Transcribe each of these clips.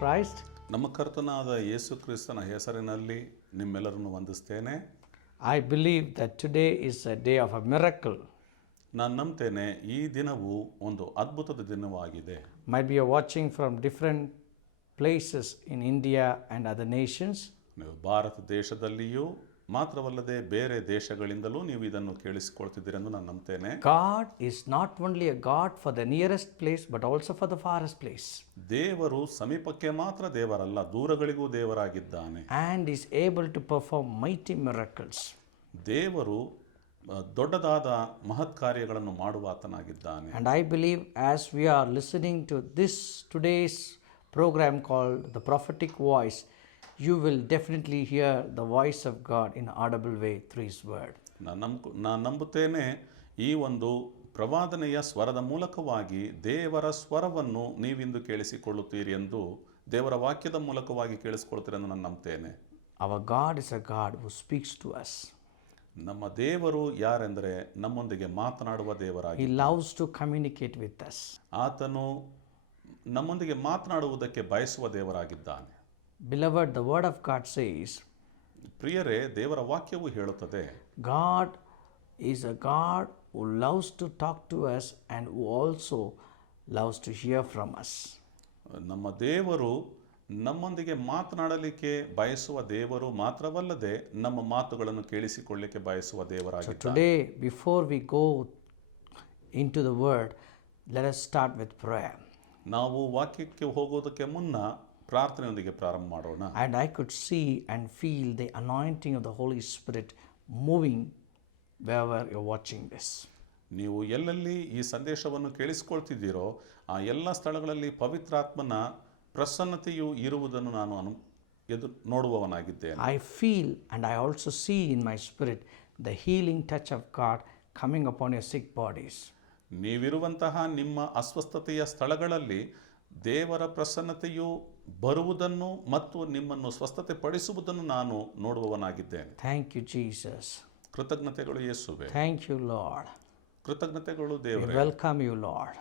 Christ. ನಮ್ಮ ಕರ್ತನಾದ ಯೇಸು ಕ್ರಿಸ್ತನ ಹೆಸರಿನಲ್ಲಿ ನಿಮ್ಮೆಲ್ಲರನ್ನು ವಂದಿಸ್ತೇನೆ. I believe that today is a day of a miracle. ನಾನು ನಂಬ್ತೇನೆ ಈ ದಿನವು ಒಂದು ಅದ್ಭುತದ ದಿನವಾಗಿದೆ. Might be you're watching from different places in India and other nations. ನೀವು ಭಾರತ ದೇಶದಲ್ಲಿಯೂ ಮಾತ್ರವಲ್ಲದೆ ಬೇರೆ ದೇಶಗಳಿಂದಲೂ ನೀವು ಇದನ್ನು ಕೇಳಿಸಿಕೊಳ್ತಿದ್ದೀರೆಂದು ನಾನು ನಂಬ್ತೇನೆ. God is not only a God for the nearest place but also for the farthest place. ದೇವರು ಸಮೀಪಕ್ಕೆ ಮಾತ್ರ ದೇವರಲ್ಲ, ದೂರಗಳಿಗೂ ದೇವರಾಗಿದ್ದಾನೆ. And is able to perform mighty miracles. ದೇವರು ದೊಡ್ಡದಾದ ಮಹತ್ ಕಾರ್ಯಗಳನ್ನು ಮಾಡುವ ಆತನಾಗಿದ್ದಾನೆ. And I believe as we are listening to this today's program called The Prophetic Voice, you will definitely hear the voice of God in an audible way through His word. ನಾನು ನಂಬುತ್ತೇನೆ ಈ ಒಂದು ಪ್ರವಾದನೆಯ ಸ್ವರದ ಮೂಲಕವಾಗಿ ದೇವರ ಸ್ವರವನ್ನು ನೀವಿಂದು ಕೇಳಿಸಿಕೊಳ್ಳುತ್ತೀರಿ ಎಂದು, ದೇವರ ವಾಕ್ಯದ ಮೂಲಕವಾಗಿ ಕೇಳಿಸಿಕೊಳ್ತೀರಿ ಎಂದು ನಾನು ನಂಬ್ತೇನೆ. Our God is a God who speaks to us. ನಮ್ಮ ದೇವರು ಯಾರೆಂದರೆ ನಮ್ಮೊಂದಿಗೆ ಮಾತನಾಡುವ ದೇವರಾಗಿ, He loves to communicate with us. ಆತನು ನಮ್ಮೊಂದಿಗೆ ಮಾತನಾಡುವುದಕ್ಕೆ ಬಯಸುವ ದೇವರಾಗಿದ್ದಾನೆ. Beloved, the word of God says, ಪ್ರಿಯರೇ, ದೇವರ ವಾಕ್ಯವು ಹೇಳುತ್ತದೆ, God is a God who loves to talk to us and who also loves to hear from us. ನಮ್ಮ ದೇವರು ನಮ್ಮೊಂದಿಗೆ ಮಾತನಾಡಲಿಕ್ಕೆ ಬಯಸುವ ದೇವರು ಮಾತ್ರವಲ್ಲದೆ ನಮ್ಮ ಮಾತುಗಳನ್ನು ಕೇಳಿಸಿಕೊಳ್ಳಲಿಕ್ಕೆ ಬಯಸುವ So ದೇವರಾಗಿದ್ದಾನೆ. today, before we go into the word, let us start with prayer. ನಾವು ವಾಕ್ಯಕ್ಕೆ ಹೋಗೋದಕ್ಕೆ ಮುನ್ನ ಪ್ರಾರ್ಥನೆಯೊಂದಿಗೆ ಪ್ರಾರಂಭ ಮಾಡೋಣ. And I could see and feel the anointing of the Holy Spirit moving wherever you're watching this. ನೀವು ಎಲ್ಲೆಲ್ಲಿ ಈ ಸಂದೇಶವನ್ನು ಕೇಳಿಸಿಕೊಳ್ತಿದ್ದೀರೋ ಆ ಎಲ್ಲ ಸ್ಥಳಗಳಲ್ಲಿ ಪವಿತ್ರಾತ್ಮನ ಪ್ರಸನ್ನತೆಯು ಇರುವುದನ್ನು ನಾನು ನೋಡುವವನಾಗಿದ್ದೇನೆ. I feel and I also see in my spirit the healing touch of God coming upon your sick bodies. ನೀವಿರುವಂತಹ ನಿಮ್ಮ ಅಸ್ವಸ್ಥತೆಯ ಸ್ಥಳಗಳಲ್ಲಿ ದೇವರ ಪ್ರಸನ್ನತೆಯು ಬರುವುದನ್ನು ಮತ್ತು ನಿಮ್ಮನ್ನು ಸ್ವಸ್ಥತೆ ಪಡಿಸುವುದನ್ನು ನಾನು ನೋಡುವವನಾಗಿದ್ದೇನೆ. Thank you, Jesus. ಕೃತಜ್ಞತೆಗಳು ಯೇಸುವೆ. Thank you, Lord. ಕೃತಜ್ಞತೆಗಳು We ದೇವರೇ. welcome you, Lord.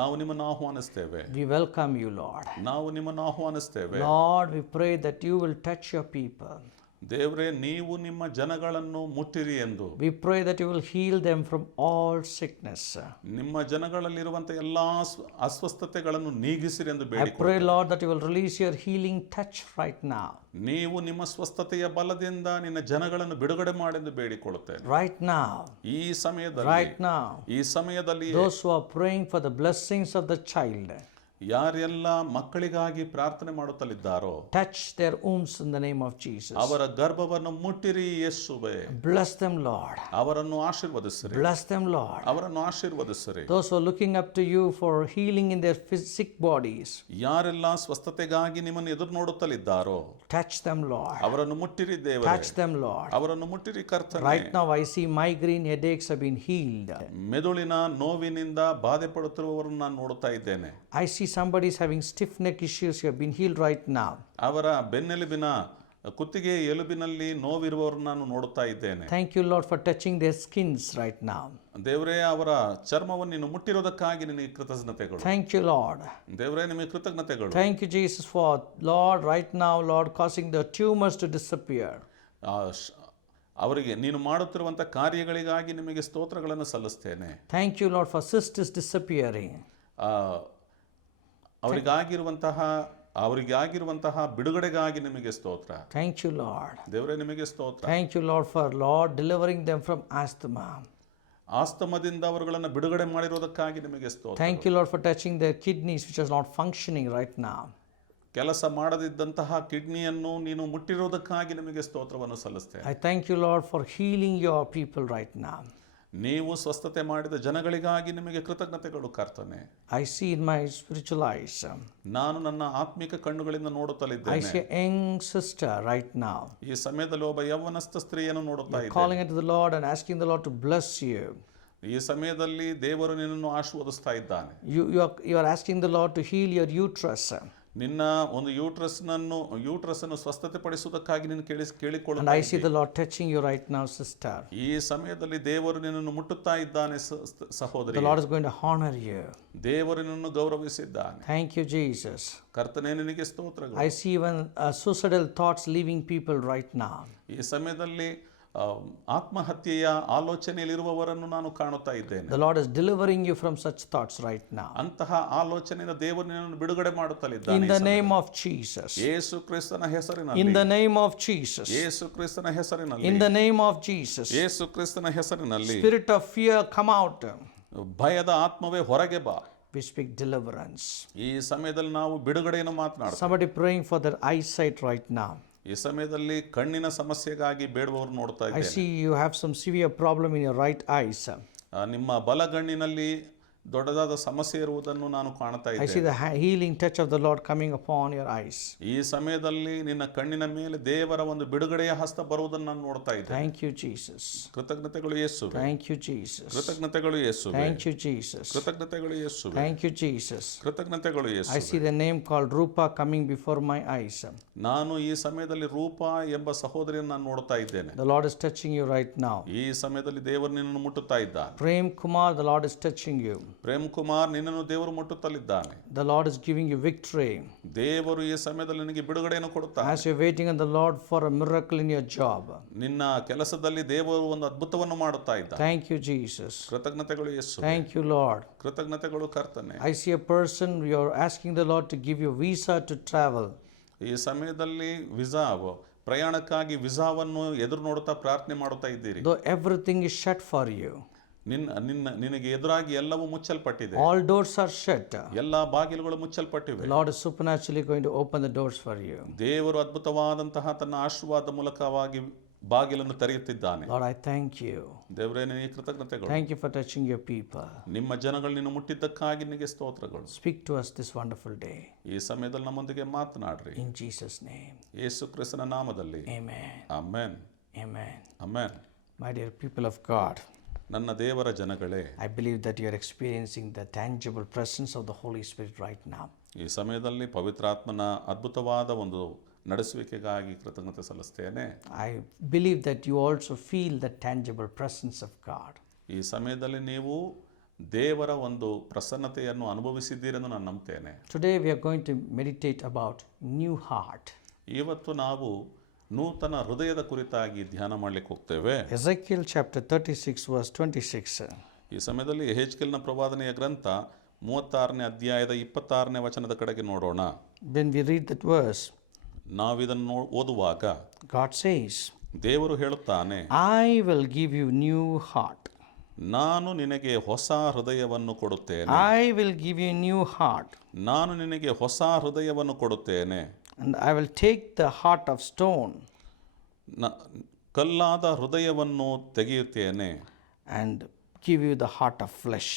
ನಾವು ನಿಮ್ಮನ್ನು ಆಹ್ವಾನಿಸ್ತೇವೆ. We welcome you, Lord. ನಾವು ನಿಮ್ಮನ್ನು ಆಹ್ವಾನಿಸ್ತೇವೆ. Lord, we pray that you will touch your people. ದೇವರೇ, ನೀವು ನಿಮ್ಮ ಜನಗಳನ್ನು ಮುಟ್ಟಿರಿ ಎಂದು. We pray that you will heal them from all sickness. ನಿಮ್ಮ ಜನಗಳಲ್ಲಿರುವಂತಹ ಎಲ್ಲಾ ಅಸ್ವಸ್ಥತೆಗಳನ್ನು ನೀಗಿಸಿರಿ ಎಂದು I ಬೇಡಿಕೊಳ್ಳುತ್ತೇವೆ. pray, Lord, that you will release your healing touch right now. ನೀವು ನಿಮ್ಮ ಸ್ವಸ್ಥತೆಯ ಬಲದಿಂದ ನಿನ್ನ ಜನಗಳನ್ನು ಬಿಡುಗಡೆ ಮಾಡೆಂದು ಬೇಡಿಕೊಳ್ಳುತ್ತೇನೆ. Right now. ಈ ಸಮಯದಲ್ಲಿ, Right now. ಈ ಸಮಯದಲ್ಲಿ Those who are praying for the blessings of the child, ಯಾರೆಲ್ಲ ಮಕ್ಕಳಿಗಾಗಿ ಪ್ರಾರ್ಥನೆ ಮಾಡುತ್ತಲಿದ್ದಾರೋ touch their wombs in the name of Jesus. ಅವರ ಗರ್ಭವನ್ನು ಮುಟ್ಟಿರಿ ಯೇಸುವೇ. Bless them, Lord. ಅವರನ್ನು ಆಶೀರ್ವದಿಸಿರಿ. Bless them, Lord. ಅವರನ್ನು ಆಶೀರ್ವದಿಸಿರಿ. Those who are looking up to you for healing in their sick bodies, ಯಾರೆಲ್ಲ ಸ್ವಸ್ಥತೆಗಾಗಿ ನಿಮ್ಮನ್ನು ಎದುರು ನೋಡುತ್ತಲಿದ್ದಾರೋ touch them, Lord. ಅವರನ್ನು ಮುಟ್ಟಿರಿ ದೇವರೇ. Touch them, Lord. ಅವರನ್ನು ಮುಟ್ಟಿರಿ ಕರ್ತನೇ. Right now I see migraine headaches have been healed. ಮೆದುಳಿನ ನೋವಿನಿಂದ ಬಾಧೆ ಪಡುತ್ತಿರುವವರನ್ನು ನಾನು ನೋಡುತ್ತಾ ಇದ್ದೇನೆ. I see somebody is having stiff neck issues. You have been healed right now. ಅವರ ಬೆನ್ನೆಲುಬಿನ ಕುತ್ತಿಗೆ ಎಲುಬಿನಲ್ಲಿ ನೋವಿರುವವರನ್ನು ನಾನು ನೋಡುತ್ತಾ ಇದ್ದೇನೆ. Thank you, Lord, for touching their skins right now. ದೇವರೇ, ಅವರ ಚರ್ಮವನ್ನು ನೀನು ಮುಟ್ಟಿರೋದಕ್ಕಾಗಿ ನಿನಗೆ ಕೃತಜ್ಞತೆಗಳು. Thank you, Lord. ದೇವರೇ, ನಿಮಗೆ ಕೃತಜ್ಞತೆಗಳು. Thank you, Jesus, for Lord right now, Lord, causing the tumors to disappear. ಅವರಿಗೆ ನೀನು ಮಾಡುತ್ತಿರುವಂತಹ ಕಾರ್ಯಗಳಿಗಾಗಿ ನಿಮಗೆ ಸ್ತೋತ್ರಗಳನ್ನು ಸಲ್ಲಿಸ್ತೇನೆ. Thank you, Lord, for cysts disappearing. ಅವರಿಗಾಗಿರುವಂತಹ ಬಿಡುಗಡೆಗಾಗಿ ನಿಮಗೆ ಸ್ತೋತ್ರ. Thank you, Lord. ದೇವರೇ, ನಿಮಗೆ ಸ್ತೋತ್ರ. Thank you, Lord, for Lord delivering them from asthma. ಆಸ್ತಮದಿಂದ ಅವರುಗಳನ್ನು ಬಿಡುಗಡೆ ಮಾಡಿರೋದಕ್ಕಾಗಿ ನಿಮಗೆ ಸ್ತೋತ್ರ. Thank you, Lord, for touching their kidneys which are not functioning right now. ಕೆಲಸ ಮಾಡದಿದ್ದಂತಹ ಕಿಡ್ನಿಯನ್ನು ನೀನು ಮುಟ್ಟಿರೋದಕ್ಕಾಗಿ ನಿಮಗೆ ಸ್ತೋತ್ರವನ್ನು ಸಲ್ಲಿಸ್ತೇನೆ. I thank you, Lord, for healing your people right now. ನೀವು ಸ್ವಸ್ಥತೆ ಮಾಡಿದ ಜನಗಳಿಗಾಗಿ ನಿಮಗೆ ಕೃತಜ್ಞತೆಗಳು ಕರ್ತನೆ. I see in my spiritual eyes. ನಾನು ನನ್ನ ಆತ್ಮಿಕ ಕಣ್ಣುಗಳಿಂದ I ನೋಡುತ್ತಲಿದ್ದೇನೆ. see a young sister right now. ಈ ಸಮಯದಲ್ಲಿ ಒಬ್ಬ ಯೌವನಸ್ಥ ಸ್ತ್ರೀಯನ್ನು ನೋಡುತ್ತಾ ಇದ್ದೇನೆ. Calling unto the Lord and asking the Lord to bless you. ಈ ಸಮಯದಲ್ಲಿ ದೇವರು ನಿನ್ನನ್ನು ಆಶೀರ್ವದಿಸ್ತಾ ಇದ್ದಾನೆ. You are asking the Lord to heal your uterus. ನಿನ್ನ ಒಂದು ಯೂಟ್ರಸ್ ಅನ್ನು ಸ್ವಸ್ಥತೆಪಡಿಸುವುದಕ್ಕಾಗಿ ನೀನು And I ಕೇಳಿಕೊಳ್ಳುತ್ತಾ see the Lord touching you right now, sister. ಈ ಸಮಯದಲ್ಲಿ ದೇವರು ನಿನ್ನನ್ನು ಮುಟ್ಟುತ್ತಾ ಇದ್ದಾನೆ ಸಹೋದರಿ. The Lord is going to honor you. ದೇವರು ನಿನ್ನನ್ನು ಗೌರವಿಸಿದ್ದಾನೆ. Thank you, Jesus. ಕರ್ತನೇ ನಿನಗೆ ಸ್ತೋತ್ರಗಳು. I see even suicidal thoughts leaving people right now. ಈ ಸಮಯದಲ್ಲಿ ಆತ್ಮಹತ್ಯೆಯ ಆಲೋಚನೆಯಲ್ಲಿರುವವರನ್ನು ನಾನು ಕಾಣುತ್ತಾ ಇದ್ದೇನೆ. The Lord is delivering you from such thoughts right now. ಅಂತಹ ಆಲೋಚನೆಯಿಂದ ದೇವರು ನಿನ್ನನ್ನು ಬಿಡುಗಡೆ ಮಾಡುತ್ತಲಿದ್ದಾನೆ. In the name of Jesus. ಯೇಸು ಕ್ರಿಸ್ತನ ಹೆಸರಿನಲ್ಲಿ. In the name of Jesus. ಯೇಸು ಕ್ರಿಸ್ತನ ಹೆಸರಿನಲ್ಲಿ. In the name of Jesus. ಯೇಸು ಕ್ರಿಸ್ತನ ಹೆಸರಿನಲ್ಲಿ. Spirit of fear, come out. ಭಯದ ಆತ್ಮವೇ ಹೊರಗೆ ಬಾ. We speak deliverance. ಈ ಸಮಯದಲ್ಲಿ ನಾವು ಬಿಡುಗಡೆಯನ್ನು ಮಾತನಾಡ್ತೀವಿ. Somebody praying for their eyesight right now. ಈ ಸಮಯದಲ್ಲಿ ಕಣ್ಣಿನ ಸಮಸ್ಯೆಗಾಗಿ ಬೇಡುವವರು ನೋಡ್ತಾ I ಇದ್ದೇನೆ. see you have some severe problem in your right eyes. ನಿಮ್ಮ ಬಲಗಣ್ಣಿನಲ್ಲಿ ದೊಡ್ಡದಾದ ಸಮಸ್ಯೆ ಇರುವುದನ್ನು ನಾನು ಕಾಣ್ತಾ I see ಇದ್ದೇನೆ. the healing touch of the Lord coming upon your eyes. ಈ ಸಮಯದಲ್ಲಿ ನಿನ್ನ ಕಣ್ಣಿನ ಮೇಲೆ ದೇವರ ಒಂದು ಬಿಡುಗಡೆಯ ಹಸ್ತ ಬರುವುದನ್ನು ನಾನು ನೋಡ್ತಾ ಇದ್ದೇನೆ. Thank you, Jesus. ಕೃತಜ್ಞತೆಗಳು ಯೇಸುವೆ. Thank you, Jesus. ಕೃತಜ್ಞತೆಗಳು ಯೇಸುವೆ. Thank you, Jesus. ಕೃತಜ್ಞತೆಗಳು ಯೇಸುವೆ. Thank you, Jesus. ಕೃತಜ್ಞತೆಗಳು I ಯೇಸುವೆ. see the name called Rupa coming before my eyes. ನಾನು ಈ ಸಮಯದಲ್ಲಿ ರೂಪ ಎಂಬ ಸಹೋದರಿಯನ್ನು ನಾನು ನೋಡ್ತಾ ಇದ್ದೇನೆ. The Lord is touching you right now. ಈ ಸಮಯದಲ್ಲಿ ದೇವರು ನಿನ್ನನ್ನು ಮುಟ್ಟುತ್ತಾ ಇದ್ದಾನೆ. Prem Kumar, the Lord is touching you. Prem Kumar, ನಿನ್ನನ್ನು ದೇವರು ಮುಟ್ಟುತ್ತಲಿದ್ದಾನೆ. The Lord is giving you victory. ದೇವರು ಈ ಸಮಯದಲ್ಲಿ ನಿನಗೆ ಬಿಡುಗಡೆಯನ್ನು ಕೊಡುತ್ತಾನೆ. As you're waiting on the Lord for a miracle in your job. ನಿನ್ನ ಕೆಲಸದಲ್ಲಿ ದೇವರು ಒಂದು ಅದ್ಭುತವನ್ನು ಮಾಡುತ್ತಾ ಇದ್ದಾನೆ. Thank you, Jesus. ಕೃತಜ್ಞತೆಗಳು Yesu. Thank you, Lord. ಕೃತಜ್ಞತೆಗಳು ಕರ್ತನೆ. I see a person, you're asking the Lord to give you visa to travel. ಈ ಸಮಯದಲ್ಲಿ ಪ್ರಯಾಣಕ್ಕಾಗಿ ವಿಸಾವನ್ನು ಎದುರು ನೋಡುತ್ತಾ ಪ್ರಾರ್ಥನೆ ಮಾಡುತ್ತಾ ಇದ್ದೀರಿ. Though everything is shut for you. ನಿನಗೆ ಎದುರಾಗಿ ಎಲ್ಲವೂ ಮುಚ್ಚಲ್ಪಟ್ಟಿದೆ. All doors are shut. ಎಲ್ಲಾ ಬಾಗಿಲುಗಳು ಮುಚ್ಚಲ್ಪಟ್ಟಿವೆ. The Lord is supernaturally going to open the doors for you. ದೇವರು ಅದ್ಭುತವಾದಂತಹ ತನ್ನ ಆಶೀರ್ವಾದ ಮೂಲಕವಾಗಿ ಬಾಗಿಲನ್ನು ತೆರೆಯುತ್ತಿದ್ದಾನೆ. Lord, I thank you. ದೇವರೇ, ನಿನಗೆ ಕೃತಜ್ಞತೆಗಳು. Thank you for touching your people. ನಿಮ್ಮ ಜನಗಳು ನಿನ್ನ ಮುಟ್ಟಿದ್ದಕ್ಕಾಗಿ ನಿನಗೆ ಸ್ತೋತ್ರಗಳು. Speak to us this wonderful day. ಈ ಸಮಯದಲ್ಲಿ ನಮ್ಮೊಂದಿಗೆ ಮಾತನಾಡ್ರಿ. In Jesus' name. ಯೇಸು ಕ್ರಿಸ್ತನ ನಾಮದಲ್ಲಿ. Amen. Amen. Amen. Amen. My dear people of God, ನನ್ನ ದೇವರ ಜನಗಳೇ, I believe that you are experiencing the tangible presence of the Holy Spirit right now. ಈ ಸಮಯದಲ್ಲಿ ಪವಿತ್ರಾತ್ಮನ ಅದ್ಭುತವಾದ ಒಂದು ನಡೆಸುವಿಕೆಗಾಗಿ ಕೃತಜ್ಞತೆ ಸಲ್ಲಿಸ್ತೇನೆ. I believe that you also feel the tangible presence of God. ಈ ಸಮಯದಲ್ಲಿ ನೀವು ದೇವರ ಒಂದು ಪ್ರಸನ್ನತೆಯನ್ನು ಅನುಭವಿಸಿದ್ದೀರೆಂದು ನಾನು ನಂಬ್ತೇನೆ. Today we are going to meditate about new heart. ಇವತ್ತು ನಾವು ನೂತನ ಹೃದಯದ ಕುರಿತಾಗಿ ಧ್ಯಾನ ಮಾಡಲಿಕ್ಕೆ ಹೋಗ್ತೇವೆ. Ezekiel chapter 36 verse 26. ಈ ಸಮಯದಲ್ಲಿ ಯೆಹೆಜ್ಕೇಲನ ಪ್ರವಾದನೆಯ ಗ್ರಂಥ 36ನೇ ಅಧ್ಯಾಯದ 26ನೇ ವಚನದ ಕಡೆಗೆ ನೋಡೋಣ. When we read that verse, ನಾವಿದನ್ನು ಓದುವಾಗ God says, ದೇವರು ಹೇಳುತ್ತಾನೆ, I will give you new heart. ನಾನು ನಿನಗೆ ಹೊಸ ಹೃದಯವನ್ನು ಕೊಡುತ್ತೇನೆ. I will give you new heart. ನಾನು ನಿನಗೆ ಹೊಸ ಹೃದಯವನ್ನು ಕೊಡುತ್ತೇನೆ. And I will take the heart of stone. ಕಲ್ಲಾದ ಹೃದಯವನ್ನು ತೆಗೆಯುತ್ತೇನೆ. And give you the heart of flesh.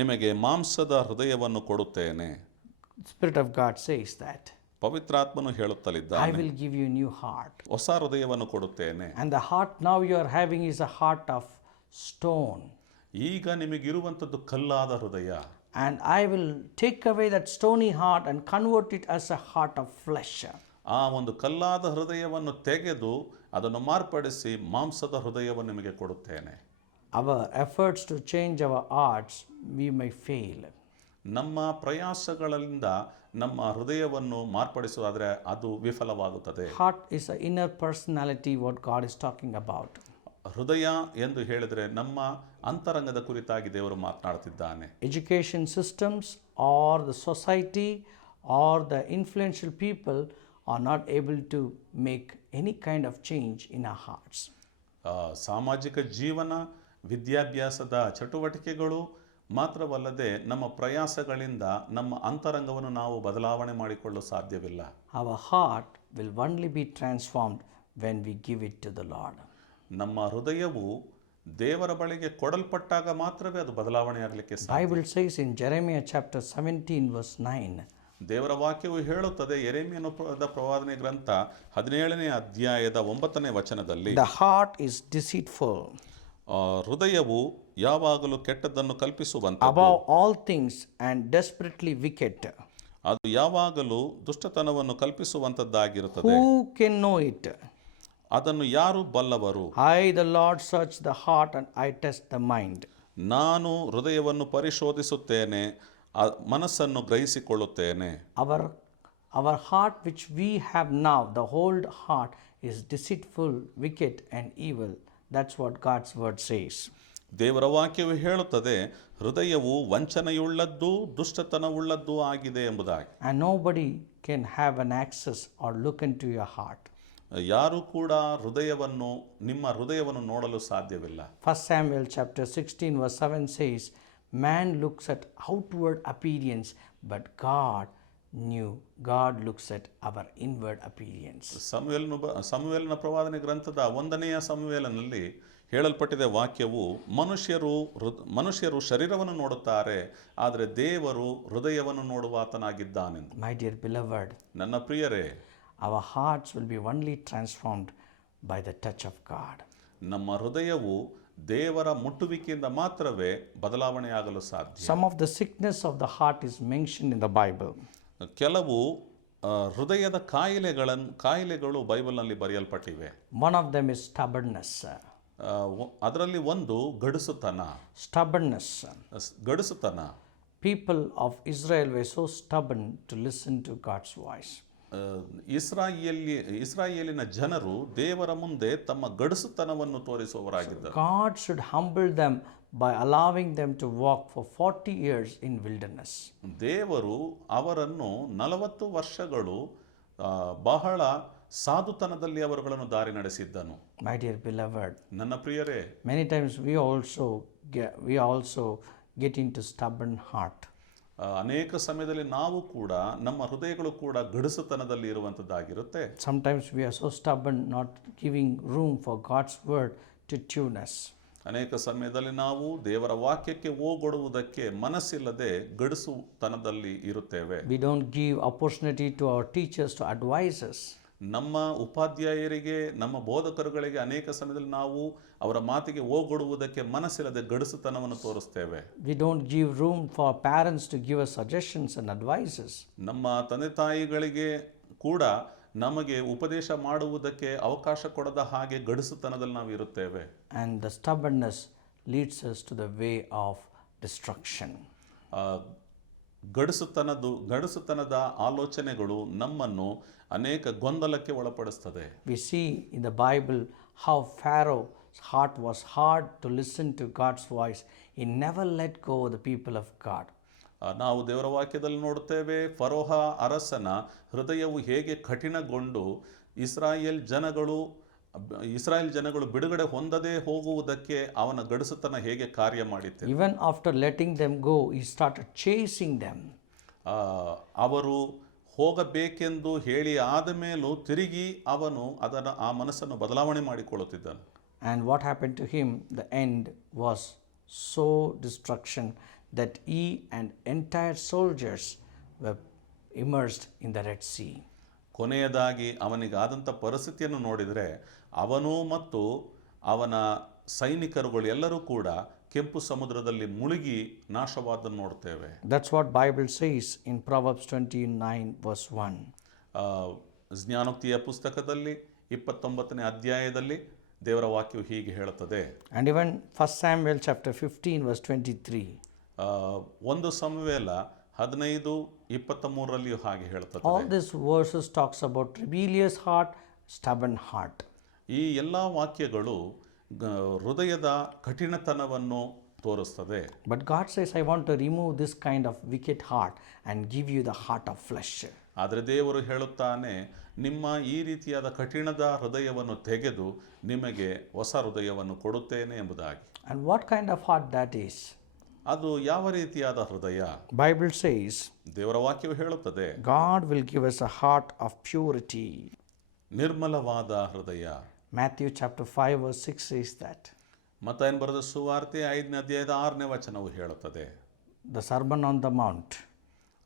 ನಿಮಗೆ ಮಾಂಸದ ಹೃದಯವನ್ನು ಕೊಡುತ್ತೇನೆ. Spirit of God says that. ಪವಿತ್ರಾತ್ಮನು I ಹೇಳುತ್ತಲಿದ್ದಾನೆ, will give you a new heart. ಹೊಸ ಹೃದಯವನ್ನು ಕೊಡುತ್ತೇನೆ. And the heart now you are having is a heart of stone. ಈಗ ನಿಮಗಿರುವಂಥದ್ದು ಕಲ್ಲಾದ ಹೃದಯ. And I will take away that stony heart and convert it as a heart of flesh. ಆ ಒಂದು ಕಲ್ಲಾದ ಹೃದಯವನ್ನು ತೆಗೆದು ಅದನ್ನು ಮಾರ್ಪಡಿಸಿ ಮಾಂಸದ ಹೃದಯವನ್ನು ನಿಮಗೆ ಕೊಡುತ್ತೇನೆ. Our efforts to change our hearts, we may fail. ನಮ್ಮ ಪ್ರಯಾಸಗಳಿಂದ ನಮ್ಮ ಹೃದಯವನ್ನು ಮಾರ್ಪಡಿಸುವುದಾದರೆ ಅದು ವಿಫಲವಾಗುತ್ತದೆ. Heart is an inner personality, what God is talking about. ಹೃದಯ ಎಂದು ಹೇಳಿದರೆ ನಮ್ಮ ಅಂತರಂಗದ ಕುರಿತಾಗಿ ದೇವರು ಮಾತನಾಡ್ತಿದ್ದಾನೆ. Education systems or the society or the influential people are not able to make any kind of change in our hearts. ಸಾಮಾಜಿಕ ಜೀವನ, ವಿದ್ಯಾಭ್ಯಾಸದ ಚಟುವಟಿಕೆಗಳು ಮಾತ್ರವಲ್ಲದೆ ನಮ್ಮ ಪ್ರಯಾಸಗಳಿಂದ ನಮ್ಮ ಅಂತರಂಗವನ್ನು ನಾವು ಬದಲಾವಣೆ ಮಾಡಿಕೊಳ್ಳಲು ಸಾಧ್ಯವಿಲ್ಲ. Our heart will only be transformed when we give it to the Lord. ನಮ್ಮ ಹೃದಯವು ದೇವರ ಬಳಿಗೆ ಕೊಡಲ್ಪಟ್ಟಾಗ ಮಾತ್ರವೇ ಅದು ಬದಲಾವಣೆ ಆಗಲಿಕ್ಕೆ ಸಾಧ್ಯ. Bible says in Jeremiah chapter 17 verse 9. ದೇವರ ವಾಕ್ಯವು ಹೇಳುತ್ತದೆ, ಯೆರೆಮೀಯನ ಪ್ರವಾದನೆ ಗ್ರಂಥ 17ನೇ ಅಧ್ಯಾಯದ 9ನೇ ವಚನದಲ್ಲಿ, The heart is deceitful ಹೃದಯವು ಯಾವಾಗಲೂ ಕೆಟ್ಟದ್ದನ್ನು ಕಲ್ಪಿಸುವಂತದ್ದು, above all things and desperately wicked. ಅದು ಯಾವಾಗಲೂ ದುಷ್ಟತನವನ್ನು ಕಲ್ಪಿಸುವಂಥದ್ದಾಗಿರುತ್ತದೆ. Who can know it? ಅದನ್ನು ಯಾರು ಬಲ್ಲವರು? I, the Lord, search the heart and I test the mind. ನಾನು ಹೃದಯವನ್ನು ಪರಿಶೋಧಿಸುತ್ತೇನೆ, ಮನಸ್ಸನ್ನು ಗ್ರಹಿಸಿಕೊಳ್ಳುತ್ತೇನೆ. Our heart which we have now, the whole heart is deceitful, wicked and evil. That's what God's word says. ದೇವರ ವಾಕ್ಯವು ಹೇಳುತ್ತದೆ, ಹೃದಯವು ವಂಚನೆಯುಳ್ಳದ್ದು, ದುಷ್ಟತನವುಳ್ಳದ್ದು ಆಗಿದೆ ಎಂಬುದಾಗಿ. And nobody can have an access or look into your heart. ಯಾರು ಕೂಡ ನಿಮ್ಮ ಹೃದಯವನ್ನು ನೋಡಲು ಸಾಧ್ಯವಿಲ್ಲ. 1 Samuel chapter 16 verse 7 says, man looks at outward appearance, but God looks at our inward appearance. ಸಮುವೇಲನ ಪ್ರವಾದನೆ ಗ್ರಂಥದ 1ನೇ ಸಮುವೇಲನಲ್ಲಿ ಹೇಳಲ್ಪಟ್ಟಿದೆ ವಾಕ್ಯವು, ಮನುಷ್ಯರು ಶರೀರವನ್ನು ನೋಡುತ್ತಾರೆ, ಆದರೆ ದೇವರು ಹೃದಯವನ್ನು ನೋಡುವಾತನಾಗಿದ್ದಾನೆಂದು. My dear beloved, ನನ್ನ ಪ್ರಿಯರೇ, our hearts will be only transformed by the touch of God. ನಮ್ಮ ಹೃದಯವು ದೇವರ ಮುಟ್ಟುವಿಕೆಯಿಂದ ಮಾತ್ರವೇ ಬದಲಾವಣೆಯಾಗಲು ಸಾಧ್ಯ. Some of the sickness of the heart is mentioned in the Bible. ಕೆಲವು ಹೃದಯದ ಕಾಯಿಲೆಗಳು ಬೈಬಲ್ನಲ್ಲಿ ಬರೆಯಲ್ಪಟ್ಟಿವೆ. One of them is stubbornness. ಅದರಲ್ಲಿ ಒಂದು ಗಡುಸುತನ. ಗಡುಸುತನ. People of Israel were so stubborn to listen to God's voice. ಇಸ್ರಾಯೇಲಿನ ಜನರು ದೇವರ ಮುಂದೆ ತಮ್ಮ ಗಡುಸುತನವನ್ನು ತೋರಿಸುವವರಾಗಿದ್ದರು. God should humble them by allowing them to walk for 40 years in wilderness. ದೇವರು ಅವರನ್ನು 40 ವರ್ಷಗಳು ಬಹಳ ಸಾಧುತನದಲ್ಲಿ ಅವರುಗಳನ್ನು ದಾರಿ ನಡೆಸಿದ್ದನು. My dear beloved, ನನ್ನ ಪ್ರಿಯರೇ, many times we also get into stubborn heart. ಅನೇಕ ಸಮಯದಲ್ಲಿ ನಾವು ಕೂಡ ನಮ್ಮ ಹೃದಯಗಳು ಕೂಡ ಗಡುಸುತನದಲ್ಲಿ ಇರುವಂತದ್ದಾಗಿರುತ್ತೆ. Sometimes we are so stubborn, not giving room for God's word to tune us. ಅನೇಕ ಸಮಯದಲ್ಲಿ ನಾವು ದೇವರ ವಾಕ್ಯಕ್ಕೆ ಓಗೊಡುವುದಕ್ಕೆ ಮನಸ್ಸಿಲ್ಲದೆ ಗಡುಸುತನದಲ್ಲಿ ಇರುತ್ತೇವೆ. We don't give opportunity to our teachers to advise us. ನಮ್ಮ ಉಪಾಧ್ಯಾಯರಿಗೆ, ನಮ್ಮ ಬೋಧಕರುಗಳಿಗೆ ಅನೇಕ ಸಮಯದಲ್ಲಿ ನಾವು ಅವರ ಮಾತಿಗೆ ಓಗೊಡುವುದಕ್ಕೆ ಮನಸ್ಸಿಲ್ಲದೆ ಗಡುಸುತನವನ್ನು ತೋರಿಸ್ತೇವೆ. We don't give room for parents to give us suggestions and advices. ನಮ್ಮ ತಂದೆ ತಾಯಿಗಳಿಗೆ ಕೂಡ ನಮಗೆ ಉಪದೇಶ ಮಾಡುವುದಕ್ಕೆ ಅವಕಾಶ ಕೊಡದ ಹಾಗೆ ಗಡುಸುತನದಲ್ಲಿ ನಾವು ಇರುತ್ತೇವೆ. And the stubbornness leads us to the way of destruction. ಗಡುಸುತನದ ಆಲೋಚನೆಗಳು ನಮ್ಮನ್ನು ಅನೇಕ ಗೊಂದಲಕ್ಕೆ ಒಳಪಡಿಸುತ್ತದೆ. We see in the Bible how Pharaoh's heart was hard to listen to God's voice. He never let go of the people of God. ನಾವು ದೇವರ ವಾಕ್ಯದಲ್ಲಿ ನೋಡುತ್ತೇವೆ, ಫರೋಹ ಅರಸನ ಹೃದಯವು ಹೇಗೆ ಕಠಿಣಗೊಂಡು ಇಸ್ರಾಯೇಲ್ ಜನಗಳು ಬಿಡುಗಡೆ ಹೊಂದದೇ ಹೋಗುವುದಕ್ಕೆ ಅವನ ಗಡುಸುತನ ಹೇಗೆ ಕಾರ್ಯ ಮಾಡಿತ್ತು. Even after letting them go, he started chasing them. ಅವರು ಹೋಗಬೇಕೆಂದು ಹೇಳಿ ಆದ ಮೇಲೂ ತಿರುಗಿ ಅವನು ಆ ಮನಸ್ಸನ್ನು ಬದಲಾವಣೆ ಮಾಡಿಕೊಳ್ಳುತ್ತಿದ್ದನು. And what happened to him? The end was so destruction that he and entire soldiers were immersed in the Red Sea. ಕೊನೆಯದಾಗಿ ಅವನಿಗಾದಂಥ ಪರಿಸ್ಥಿತಿಯನ್ನು ನೋಡಿದರೆ ಅವನು ಮತ್ತು ಅವನ ಸೈನಿಕರುಗಳು ಎಲ್ಲರೂ ಕೂಡ ಕೆಂಪು ಸಮುದ್ರದಲ್ಲಿ ಮುಳುಗಿ ನಾಶವಾದನ್ನು ನೋಡ್ತೇವೆ. That's what Bible says in Proverbs 29 verse 1. ಜ್ಞಾನೋಕ್ತಿಯ ಪುಸ್ತಕದಲ್ಲಿ 29ನೇ ಅಧ್ಯಾಯದಲ್ಲಿ ದೇವರ ವಾಕ್ಯವು ಹೀಗೆ ಹೇಳುತ್ತದೆ. And even 1 Samuel chapter 15 verse 23. 1 ಸಮುವೇಲ 15:23 ಹಾಗೆ ಹೇಳುತ್ತದೆ. All these verses talks about rebellious heart, stubborn heart. ಈ ಎಲ್ಲ ವಾಕ್ಯಗಳು ಹೃದಯದ ಕಠಿಣತನವನ್ನು ತೋರಿಸ್ತದೆ. But God says, I want to remove this kind of wicked heart and give you the heart of flesh. ಆದರೆ ದೇವರು ಹೇಳುತ್ತಾನೆ, ನಿಮ್ಮ ಈ ರೀತಿಯಾದ ಕಠಿಣದ ಹೃದಯವನ್ನು ತೆಗೆದು ನಿಮಗೆ ಹೊಸ ಹೃದಯವನ್ನು ಕೊಡುತ್ತೇನೆ ಎಂಬುದಾಗಿ. And what kind of heart that is? ಅದು ಯಾವ ರೀತಿಯಾದ ಹೃದಯ? Bible says, ದೇವರ ವಾಕ್ಯವು ಹೇಳುತ್ತದೆ, God will give us a heart of purity. ನಿರ್ಮಲವಾದ ಹೃದಯ. Matthew chapter 5 verse 6 says that. ಮತ್ತಾಯನ ಬರೆದ ಸುವಾರ್ತೆ 5ನೇ ಅಧ್ಯಾಯದ 6ನೇ ವಚನವು ಹೇಳುತ್ತದೆ. The Sermon on the Mount.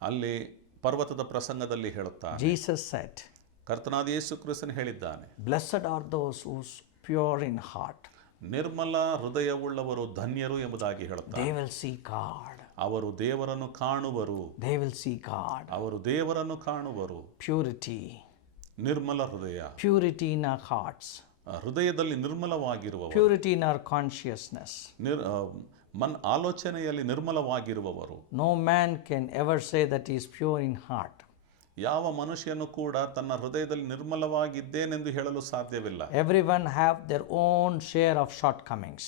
ಅಲ್ಲಿ ಪರ್ವತದ ಪ್ರಸಂಗದಲ್ಲಿ ಹೇಳುತ್ತಾನೆ, Jesus said, ಕರ್ತನಾದ ಯೇಸು ಕ್ರಿಸ್ತನು ಹೇಳಿದ್ದಾನೆ, Blessed are those who are pure in heart. ನಿರ್ಮಲ ಹೃದಯವುಳ್ಳವರು ಧನ್ಯರು ಎಂಬುದಾಗಿ ಹೇಳುತ್ತಾರೆ. They will see God. ಅವರು ದೇವರನ್ನು ಕಾಣುವರು. They will see God. ಅವರು ದೇವರನ್ನು ಕಾಣುವರು. Purity. ನಿರ್ಮಲ ಹೃದಯ. Purity in our hearts. ಹೃದಯದಲ್ಲಿ ನಿರ್ಮಲವಾಗಿರುವವರು. Purity in our consciousness. ಆಲೋಚನೆಯಲ್ಲಿ ನಿರ್ಮಲವಾಗಿರುವವರು. No man can ever say that he is pure in heart. ಯಾವ ಮನುಷ್ಯನು ಕೂಡ ತನ್ನ ಹೃದಯದಲ್ಲಿ ನಿರ್ಮಲವಾಗಿದ್ದೇನೆಂದು ಹೇಳಲು ಸಾಧ್ಯವಿಲ್ಲ. Everyone have their own share of shortcomings.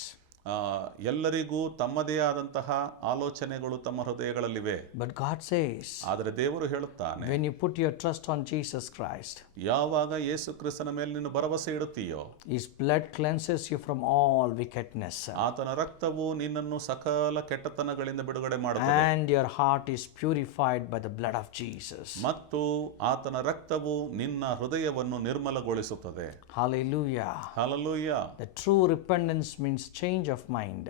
ಎಲ್ಲರಿಗೂ ತಮ್ಮದೇ ಆದಂತಹ ಆಲೋಚನೆಗಳು ತಮ್ಮ ಹೃದಯಗಳಲ್ಲಿವೆ. But God says, ಆದರೆ ದೇವರು ಹೇಳುತ್ತಾನೆ, when you put your trust on Jesus Christ, ಯಾವಾಗ ಯೇಸು ಕ್ರಿಸ್ತನ ಮೇಲೆ ನೀನು ಭರವಸೆ ಇಡುತ್ತೀಯೋ, His blood cleanses you from all wickedness. ಆತನ ರಕ್ತವು ನಿನ್ನನ್ನು ಸಕಲ ಕೆಟ್ಟತನಗಳಿಂದ ಬಿಡುಗಡೆ ಮಾಡುತ್ತದೆ. And your heart is purified by the blood of Jesus. ಮತ್ತು ಆತನ ರಕ್ತವು ನಿನ್ನ ಹೃದಯವನ್ನು ನಿರ್ಮಲಗೊಳಿಸುತ್ತದೆ. Hallelujah. Hallelujah. The true repentance means change of mind.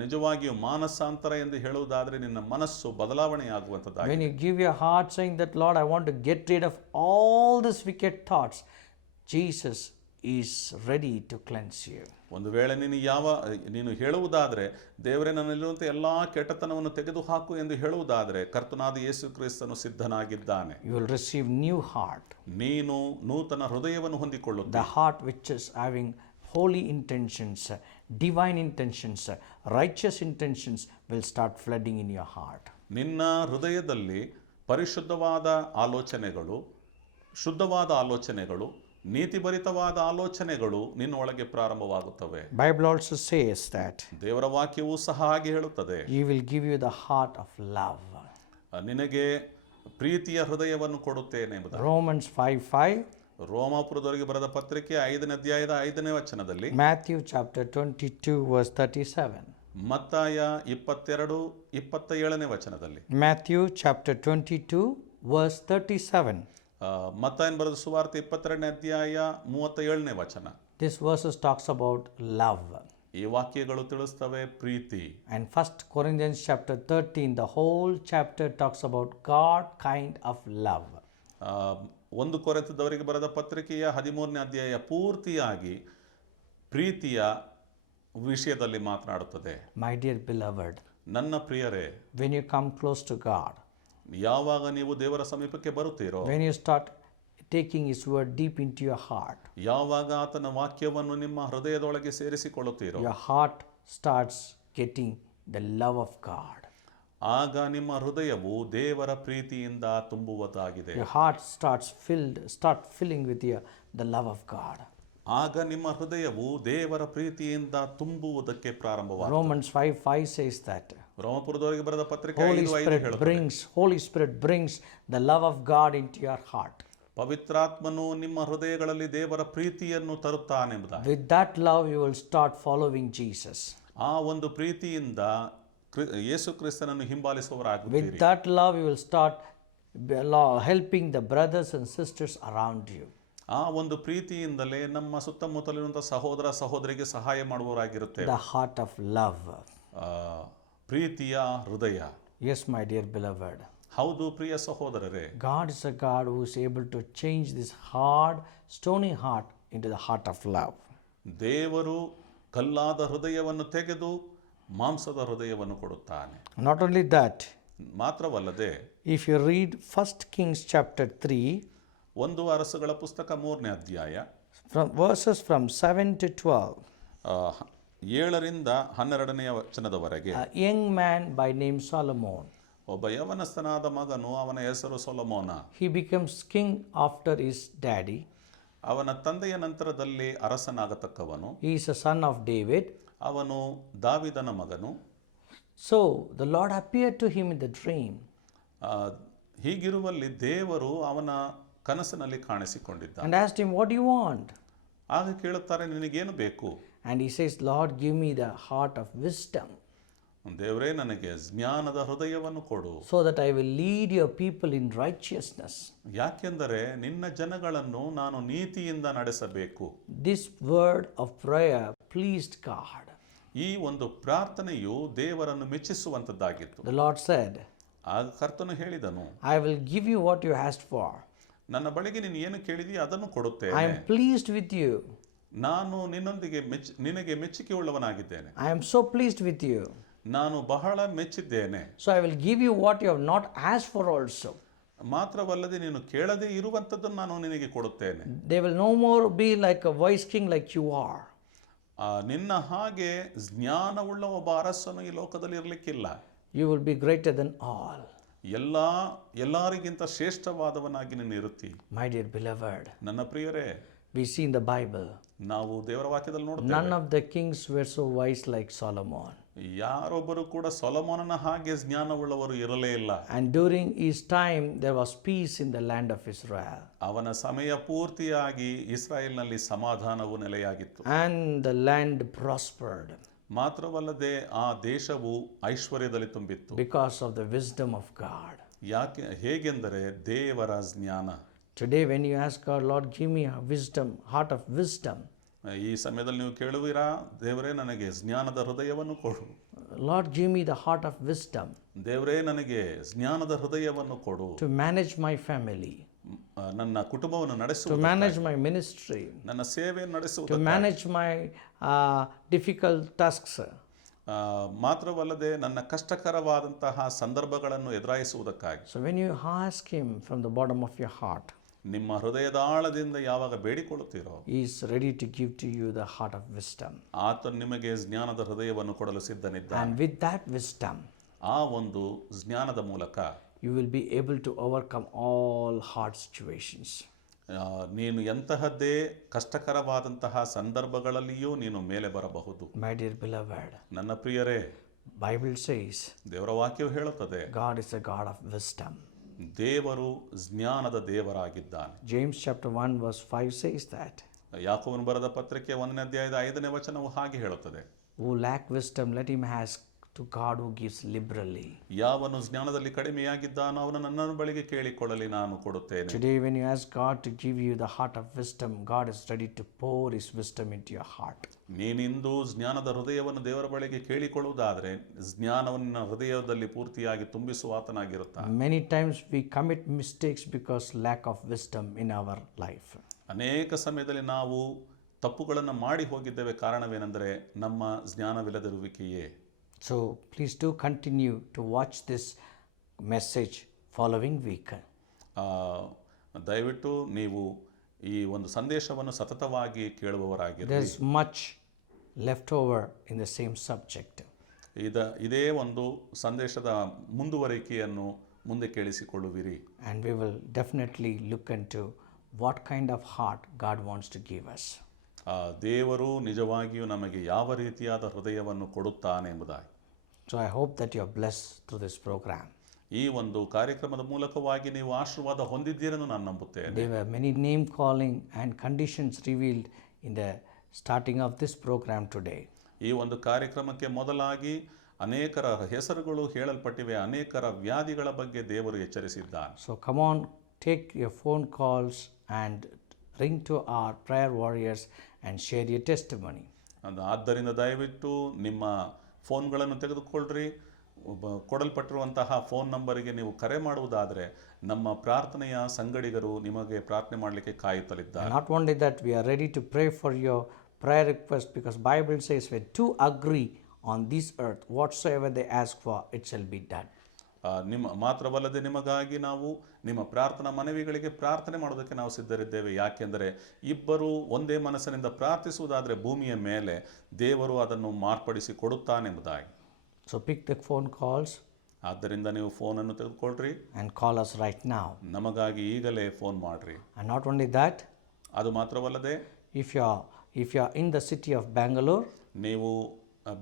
ನಿಜವಾಗಿಯೂ ಮಾನಸಾಂತರ ಎಂದು ಹೇಳುವುದಾದರೆ ನಿನ್ನ ಮನಸ್ಸು ಬದಲಾವಣೆಯಾಗುವಂತದ್ದಾಗಿದೆ. When you give your heart saying that, Lord, I want to get rid of all these wicked thoughts, Jesus is ready to cleanse you. ಒಂದು ವೇಳೆ ನೀನು ಹೇಳುವುದಾದರೆ, ದೇವರೇ ನನ್ನಲ್ಲಿರುವಂಥ ಎಲ್ಲ ಕೆಟ್ಟತನವನ್ನು ತೆಗೆದುಹಾಕು ಎಂದು ಹೇಳುವುದಾದರೆ, ಕರ್ತನಾದ ಯೇಸು ಕ್ರಿಸ್ತನು ಸಿದ್ಧನಾಗಿದ್ದಾನೆ. You will receive new heart. ನೀನು ನೂತನ ಹೃದಯವನ್ನು ಹೊಂದಿಕೊಳ್ಳುತ್ತೆ. The heart which is having holy intentions, divine intentions, righteous intentions will start flooding in your heart. ನಿನ್ನ ಹೃದಯದಲ್ಲಿ ಪರಿಶುದ್ಧವಾದ ಆಲೋಚನೆಗಳು, ಶುದ್ಧವಾದ ಆಲೋಚನೆಗಳು, ನೀತಿಭರಿತವಾದ ಆಲೋಚನೆಗಳು ನಿನ್ನ ಒಳಗೆ ಪ್ರಾರಂಭವಾಗುತ್ತವೆ. Bible also says that ದೇವರ ವಾಕ್ಯವೂ ಸಹ ಹಾಗೆ ಹೇಳುತ್ತದೆ. He will give you the heart of love. ನಿನಗೆ ಪ್ರೀತಿಯ ಹೃದಯವನ್ನು ಕೊಡುತ್ತೇನೆ ಎಂಬುದಾಗಿ. Romans 5:5. ರೋಮಾಪುರದವರಿಗೆ ಬರೆದ ಪತ್ರಿಕೆ 5ನೇ ಅಧ್ಯಾಯದ 5ನೇ ವಚನದಲ್ಲಿ, Matthew chapter 22 verse 37. ಮತ್ತಾಯ 22:27ನೇ ವಚನದಲ್ಲಿ, Matthew chapter 22 verse 37. ಮತ್ತಾಯನ ಬರೆದ ಸುವಾರ್ತೆ 22ನೇ ಅಧ್ಯಾಯ 37ನೇ ವಚನ. This verses talks about love. ಈ ವಾಕ್ಯಗಳು ತಿಳಿಸ್ತವೆ ಪ್ರೀತಿ. And 1 Corinthians chapter 13, the whole chapter talks about God kind of love. 1 ಕೊರಿಂಥದವರಿಗೆ ಬರೆದ ಪತ್ರಿಕೆಯ 13ನೇ ಅಧ್ಯಾಯ ಪೂರ್ತಿಯಾಗಿ ಪ್ರೀತಿಯ ವಿಷಯದಲ್ಲಿ ಮಾತನಾಡುತ್ತದೆ. My dear beloved, ನನ್ನ ಪ್ರಿಯರೇ, when you come close to God, ಯಾವಾಗ ನೀವು ದೇವರ ಸಮೀಪಕ್ಕೆ ಬರುತ್ತೀರೋ, when you start taking His word deep into your heart, ಯಾವಾಗ ಆತನ ವಾಕ್ಯವನ್ನು ನಿಮ್ಮ ಹೃದಯದೊಳಗೆ ಸೇರಿಸಿಕೊಳ್ಳುತ್ತೀರೋ, your heart starts getting the love of God. ಆಗ ನಿಮ್ಮ ಹೃದಯವು ದೇವರ ಪ್ರೀತಿಯಿಂದ ತುಂಬುವುದಾಗಿದೆ. Your heart start filling with the love of God. ಆಗ ನಿಮ್ಮ ಹೃದಯವು ದೇವರ ಪ್ರೀತಿಯಿಂದ ತುಂಬುವುದಕ್ಕೆ ಪ್ರಾರಂಭವಾಗುತ್ತದೆ. Romans 5:5 says that ರೋಮಪುರದವರಿಗೆ ಬರೆದ ಪತ್ರಿಕೆ Holy 5:5 Spirit brings the love of God into your heart. ಪವಿತ್ರಾತ್ಮನು ನಿಮ್ಮ ಹೃದಯಗಳಲ್ಲಿ ದೇವರ ಪ್ರೀತಿಯನ್ನು ತರುತ್ತಾನೆಂಬುದಾಗಿ. With that love you will start following Jesus. ಆ ಒಂದು ಪ್ರೀತಿಯಿಂದ ಯೇಸು ಕ್ರಿಸ್ತನನ್ನು ಹಿಂಬಾಲಿಸುವವರಾಗುತ್ತೀರಿ. With that love you will start helping the brothers and sisters around you. ಆ ಒಂದು ಪ್ರೀತಿಯಿಂದಲೇ ನಮ್ಮ ಸುತ್ತಮುತ್ತಲಿರುವಂತಹ ಸಹೋದರ ಸಹೋದರಿಗೆ ಸಹಾಯ ಮಾಡುವವರಾಗಿರುತ್ತೇವೆ. The heart of love. ಪ್ರೀತಿಯ ಹೃದಯ. Yes, my dear beloved. ಹೌದು ಪ್ರಿಯ ಸಹೋದರರೇ, God is a God who is able to change this hard, stony heart into the heart of love. ದೇವರು ಕಲ್ಲಾದ ಹೃದಯವನ್ನು ತೆಗೆದು ಮಾಂಸದ ಹೃದಯವನ್ನು ಕೊಡುತ್ತಾನೆ. Not only that, ಮಾತ್ರವಲ್ಲದೆ, if you read 1 Kings chapter 3, 1 ಅರಸುಗಳ ಪುಸ್ತಕ 3ನೇ ಅಧ್ಯಾಯ from verses from 7 to 12, 7ರಿಂದ 12ನೇ ವಚನದವರೆಗೆ, a young man by name Solomon, ಒಬ್ಬ ಯವನಸ್ಥನಾದ ಮಗನು, ಅವನ ಹೆಸರು ಸೊಲೊಮೋನ. he becomes king after his daddy. ಅವನ ತಂದೆಯ ನಂತರದಲ್ಲಿ ಅರಸನಾಗತಕ್ಕವನು. He is a son of David. ಅವನು ದಾವಿದನ ಮಗನು. So the Lord appeared to him in the dream. ಹೀಗಿರುವಲ್ಲಿ ದೇವರು ಅವನ ಕನಸಿನಲ್ಲಿ ಕಾಣಿಸಿಕೊಂಡಿದ್ದ. And asked him, what do you want? ಆಗ ಕೇಳುತ್ತಾರೆ, ನಿನಗೇನು ಬೇಕು? And he says, Lord, give me the heart of wisdom, ದೇವರೇ, ನನಗೆ ಜ್ಞಾನದ ಹೃದಯವನ್ನು ಕೊಡು, so that I will lead your people in righteousness. ಯಾಕೆಂದರೆ ನಿನ್ನ ಜನಗಳನ್ನು ನಾನು ನೀತಿಯಿಂದ ನಡೆಸಬೇಕು. This word of prayer pleased God. ಈ ಒಂದು ಪ್ರಾರ್ಥನೆಯು ದೇವರನ್ನು ಮೆಚ್ಚಿಸುವಂತದ್ದಾಗಿತ್ತು. The Lord said, ಆಗ ಕರ್ತನು ಹೇಳಿದನು, I will give you what you asked for. ನನ್ನ ಬಳಿಗೆ ನೀನು ಏನು ಕೇಳಿದೀಯ ಅದನ್ನು ಕೊಡುತ್ತೇನೆ. I am pleased with you. ನಾನು ನಿನ್ನೊಂದಿಗೆ ನಿನಗೆ ಮೆಚ್ಚುಗೆ ಉಳ್ಳವನಾಗಿದ್ದೇನೆ. I am so pleased with you. ನಾನು ಬಹಳ ಮೆಚ್ಚಿದ್ದೇನೆ. So I will give you what you have not asked for also. ಮಾತ್ರವಲ್ಲದೆ ನೀನು ಕೇಳದೇ ಇರುವಂಥದ್ದನ್ನು ನಾನು ನಿನಗೆ ಕೊಡುತ್ತೇನೆ. They will no more be like a wise king like you are. ನಿನ್ನ ಹಾಗೆ ಜ್ಞಾನವುಳ್ಳ ಒಬ್ಬ ಅರಸನು ಈ ಲೋಕದಲ್ಲಿ ಇರಲಿಕ್ಕಿಲ್ಲ. You will be greater than all. ಎಲ್ಲರಿಗಿಂತ ಶ್ರೇಷ್ಠವಾದವನಾಗಿ ನೀನು ಇರುತ್ತಿ. My dear beloved, ನನ್ನ ಪ್ರಿಯರೇ, we see in the Bible, ನಾವು ದೇವರ ವಾಕ್ಯದಲ್ಲಿ ನೋಡ್ತೇವೆ, none of the kings were so wise like Solomon. ಯಾರೊಬ್ಬರು ಕೂಡ ಸೊಲೊಮೋನನ ಹಾಗೆ ಜ್ಞಾನವುಳ್ಳವರು ಇರಲೇ ಇಲ್ಲ. And during his time there was peace in the land of Israel. ಅವನ ಸಮಯ ಪೂರ್ತಿಯಾಗಿ ಇಸ್ರಾಯೇಲ್ನಲ್ಲಿ ಸಮಾಧಾನವು ನೆಲೆಯಾಗಿತ್ತು. And the land prospered. ಮಾತ್ರವಲ್ಲದೆ ಆ ದೇಶವು ಐಶ್ವರ್ಯದಲ್ಲಿ ತುಂಬಿತ್ತು. Because of the wisdom of God. ಹೇಗೆಂದರೆ ದೇವರ ಜ್ಞಾನ. Today when you ask God, Lord, give me a wisdom, heart of wisdom. ಈ ಸಮಯದಲ್ಲಿ ನೀವು ಕೇಳುವಿರಾ, ದೇವರೇ ನನಗೆ ಜ್ಞಾನದ ಹೃದಯವನ್ನು ಕೊಡು. Lord, give me the heart of wisdom. ದೇವರೇ ನನಗೆ ಜ್ಞಾನದ ಹೃದಯವನ್ನು ಕೊಡು. To manage my family. ನನ್ನ ಕುಟುಂಬವನ್ನು To ನಡೆಸುವುದು, manage my ministry. ನನ್ನ ಸೇವೆಯನ್ನು To ನಡೆಸುವುದು, manage my difficult tasks. ಮಾತ್ರವಲ್ಲದೆ ನನ್ನ ಕಷ್ಟಕರವಾದಂತಹ ಸಂದರ್ಭಗಳನ್ನು ಎದುರಾಯಿಸುವುದಕ್ಕಾಗಿ. So when you ask him from the bottom of your heart, ನಿಮ್ಮ ಹೃದಯದ ಆಳದಿಂದ ಯಾವಾಗ ಬೇಡಿಕೊಳ್ಳುತ್ತೀರೋ, he is ready to give to you the heart of wisdom. ಆತನು ನಿಮಗೆ ಜ್ಞಾನದ ಹೃದಯವನ್ನು ಕೊಡಲು ಸಿದ್ಧನಿದ್ದಾನೆ. And with that wisdom, ಆ ಒಂದು ಜ್ಞಾನದ ಮೂಲಕ you will be able to overcome all hard situations. ನೀನು ಎಂತಹದ್ದೇ ಕಷ್ಟಕರವಾದಂತಹ ಸಂದರ್ಭಗಳಲ್ಲಿಯೂ ನೀನು ಮೇಲೆ ಬರಬಹುದು. My dear beloved, ನನ್ನ ಪ್ರಿಯರೇ, Bible says ದೇವರ ವಾಕ್ಯವು ಹೇಳುತ್ತದೆ, God is a God of wisdom. ದೇವರು ಜ್ಞಾನದ ದೇವರಾಗಿದ್ದಾನೆ. James chapter 1 verse 5 says that. ಯಾಕೋಬನು ಬರೆದ ಪತ್ರಿಕೆ 1ನೇ ಅಧ್ಯಾಯದ 5ನೇ ವಚನವು ಹಾಗೆ ಹೇಳುತ್ತದೆ, Who lack wisdom, let him ask to God who gives liberally. ಯಾವನು ಜ್ಞಾನದಲ್ಲಿ ಕಡಿಮೆಯಾಗಿದ್ದಾನೋ ಅವನು ನನ್ನ ಬಳಿಗೆ ಕೇಳಿಕೊಳ್ಳಲಿ, ನಾನು ಕೊಡುತ್ತೇನೆ. Today when you ask God to give you the heart of wisdom, God is ready to pour his wisdom into your heart. ನೀನಿಂದು ಜ್ಞಾನದ ಹೃದಯವನ್ನು ದೇವರ ಬಳಿಗೆ ಕೇಳಿಕೊಳ್ಳುವುದಾದರೆ ಜ್ಞಾನವನ್ನು ಹೃದಯದಲ್ಲಿ ಪೂರ್ತಿಯಾಗಿ ತುಂಬಿಸುವ ಆತನಾಗಿರುತ್ತಾನೆ. Many times we commit mistakes because lack of wisdom in our life. ಅನೇಕ ಸಮಯದಲ್ಲಿ ನಾವು ತಪ್ಪುಗಳನ್ನು ಮಾಡಿ ಹೋಗಿದ್ದೇವೆ. ಕಾರಣವೇನೆಂದರೆ ನಮ್ಮ ಜ್ಞಾನವಿಲ್ಲದಿರುವಿಕೆಯೇ. So please do continue to watch this message following week. ದಯವಿಟ್ಟು ನೀವು ಈ ಒಂದು ಸಂದೇಶವನ್ನು ಸತತವಾಗಿ ಕೇಳುವವರಾಗಿರಿ. There is much left over in the same subject. ಇದೇ ಒಂದು ಸಂದೇಶದ ಮುಂದುವರಿಕೆಯನ್ನು ಮುಂದೆ ಕೇಳಿಸಿಕೊಳ್ಳುವಿರಿ. And we will definitely look into what kind of heart God wants to give us. ದೇವರು ನಿಜವಾಗಿಯೂ ನಮಗೆ ಯಾವ ರೀತಿಯಾದ ಹೃದಯವನ್ನು ಕೊಡುತ್ತಾನೆ ಎಂಬುದಾಗಿ. So I hope that you are blessed through this program. ಈ ಒಂದು ಕಾರ್ಯಕ್ರಮದ ಮೂಲಕವಾಗಿ ನೀವು ಆಶೀರ್ವಾದ ಹೊಂದಿದ್ದೀರೆಂದು ನಾನು ನಂಬುತ್ತೇನೆ. There were many name calling and conditions revealed in the starting of this program today. ಈ ಒಂದು ಕಾರ್ಯಕ್ರಮಕ್ಕೆ ಮೊದಲಾಗಿ ಅನೇಕರ ಹೆಸರುಗಳು ಹೇಳಲ್ಪಟ್ಟಿವೆ, ಅನೇಕರ ವ್ಯಾಧಿಗಳ ಬಗ್ಗೆ ದೇವರು ಎಚ್ಚರಿಸಿದ್ದಾನೆ. So come on, take your phone calls and ring to our prayer warriors and share your testimony. ಆದ್ದರಿಂದ ದಯವಿಟ್ಟು ನಿಮ್ಮ ಫೋನ್ಗಳನ್ನು ತೆಗೆದುಕೊಳ್ಳ್ರಿ. ಕೊಡಲ್ಪಟ್ಟಿರುವಂತಹ ಫೋನ್ ನಂಬರಿಗೆ ನೀವು ಕರೆ ಮಾಡುವುದಾದರೆ ನಮ್ಮ ಪ್ರಾರ್ಥನೆಯ ಸಂಗಡಿಗರು ನಿಮಗೆ ಪ್ರಾರ್ಥನೆ ಮಾಡಲಿಕ್ಕೆ ಕಾಯುತ್ತಲಿದ್ದಾರೆ. Not only that, we are ready to pray for your prayer request, because Bible says when two agree on this earth, whatsoever they ask for, it shall be done. ಮಾತ್ರವಲ್ಲದೆ ನಿಮಗಾಗಿ ನಾವು ನಿಮ್ಮ ಪ್ರಾರ್ಥನಾ ಮನವಿಗಳಿಗೆ ಪ್ರಾರ್ಥನೆ ಮಾಡೋದಕ್ಕೆ ನಾವು ಸಿದ್ಧರಿದ್ದೇವೆ. ಯಾಕೆಂದರೆ ಇಬ್ಬರು ಒಂದೇ ಮನಸ್ಸಿನಿಂದ ಪ್ರಾರ್ಥಿಸುವುದಾದರೆ ಭೂಮಿಯ ಮೇಲೆ ದೇವರು ಅದನ್ನು ಮಾರ್ಪಡಿಸಿ ಕೊಡುತ್ತಾನೆಂಬುದಾಗಿ. So pick the phone calls. ಆದ್ದರಿಂದ ನೀವು ಫೋನನ್ನು ತೆಗೆದುಕೊಳ್ಳ್ರಿ and call us right now. ನಮಗಾಗಿ ಈಗಲೇ ಫೋನ್ ಮಾಡ್ರಿ. And not only that, ಅದು ಮಾತ್ರವಲ್ಲದೆ if you are in the city of Bangalore, ನೀವು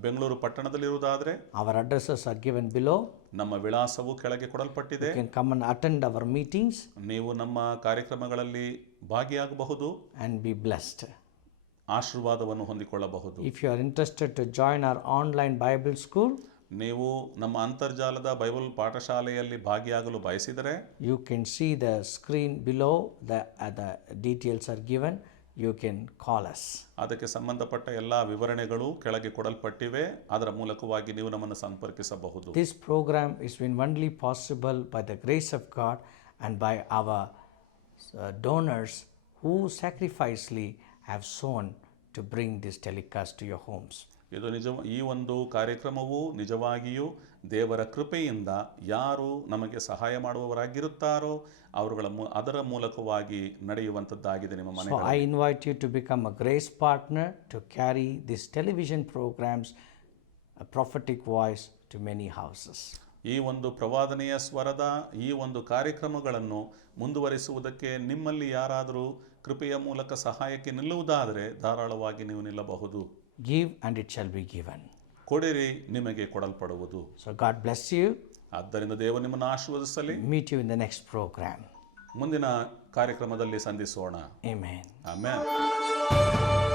Bengaluru ಪಟ್ಟಣದಲ್ಲಿರುವುದಾದರೆ our addresses are given below. ನಮ್ಮ ವಿಳಾಸವು ಕೆಳಗೆ ಕೊಡಲ್ಪಟ್ಟಿದೆ. You can come and attend our meetings. ನೀವು ನಮ್ಮ ಕಾರ್ಯಕ್ರಮಗಳಲ್ಲಿ ಭಾಗಿಯಾಗಬಹುದು and be blessed. ಆಶೀರ್ವಾದವನ್ನು ಹೊಂದಿಕೊಳ್ಳಬಹುದು. If you are interested to join our online Bible school, ನೀವು ನಮ್ಮ ಅಂತರ್ಜಾಲದ ಬೈಬಲ್ ಪಾಠಶಾಲೆಯಲ್ಲಿ ಭಾಗಿಯಾಗಲು ಬಯಸಿದರೆ you can see the screen below. The details are given. You can call us. ಅದಕ್ಕೆ ಸಂಬಂಧಪಟ್ಟ ಎಲ್ಲ ವಿವರಣೆಗಳು ಕೆಳಗೆ ಕೊಡಲ್ಪಟ್ಟಿವೆ. ಅದರ ಮೂಲಕವಾಗಿ ನೀವು ನಮ್ಮನ್ನು ಸಂಪರ್ಕಿಸಬಹುದು. This program is been only possible by the grace of God and by our donors who sacrificially have sown to bring this telecast to your homes. ಇದು ಈ ಒಂದು ಕಾರ್ಯಕ್ರಮವು ನಿಜವಾಗಿಯೂ ದೇವರ ಕೃಪೆಯಿಂದ ಯಾರು ನಮಗೆ ಸಹಾಯ ಮಾಡುವವರಾಗಿರುತ್ತಾರೋ ಅವರುಗಳ ಅದರ ಮೂಲಕವಾಗಿ ನಡೆಯುವಂಥದ್ದಾಗಿದೆ ನಿಮ್ಮ ಮನೆ. So I invite you to become a grace partner to carry these television programs, a prophetic voice, to many houses. ಈ ಒಂದು ಪ್ರವಾದನೆಯ ಸ್ವರದ ಈ ಒಂದು ಕಾರ್ಯಕ್ರಮಗಳನ್ನು ಮುಂದುವರಿಸುವುದಕ್ಕೆ ನಿಮ್ಮಲ್ಲಿ ಯಾರಾದರೂ ಕೃಪೆಯ ಮೂಲಕ ಸಹಾಯಕ್ಕೆ ನಿಲ್ಲುವುದಾದರೆ ಧಾರಾಳವಾಗಿ ನೀವು ನಿಲ್ಲಬಹುದು. Give and it shall be given. ಕೊಡಿರಿ, ನಿಮಗೆ ಕೊಡಲ್ಪಡುವುದು. So God bless you. ಆದ್ದರಿಂದ ದೇವರು ನಿಮ್ಮನ್ನು ಆಶೀರ್ವದಿಸಲಿ. Meet you in the next program. ಮುಂದಿನ ಕಾರ್ಯಕ್ರಮದಲ್ಲಿ ಸಂಧಿಸೋಣ. Amen. ಆಮೆನ್.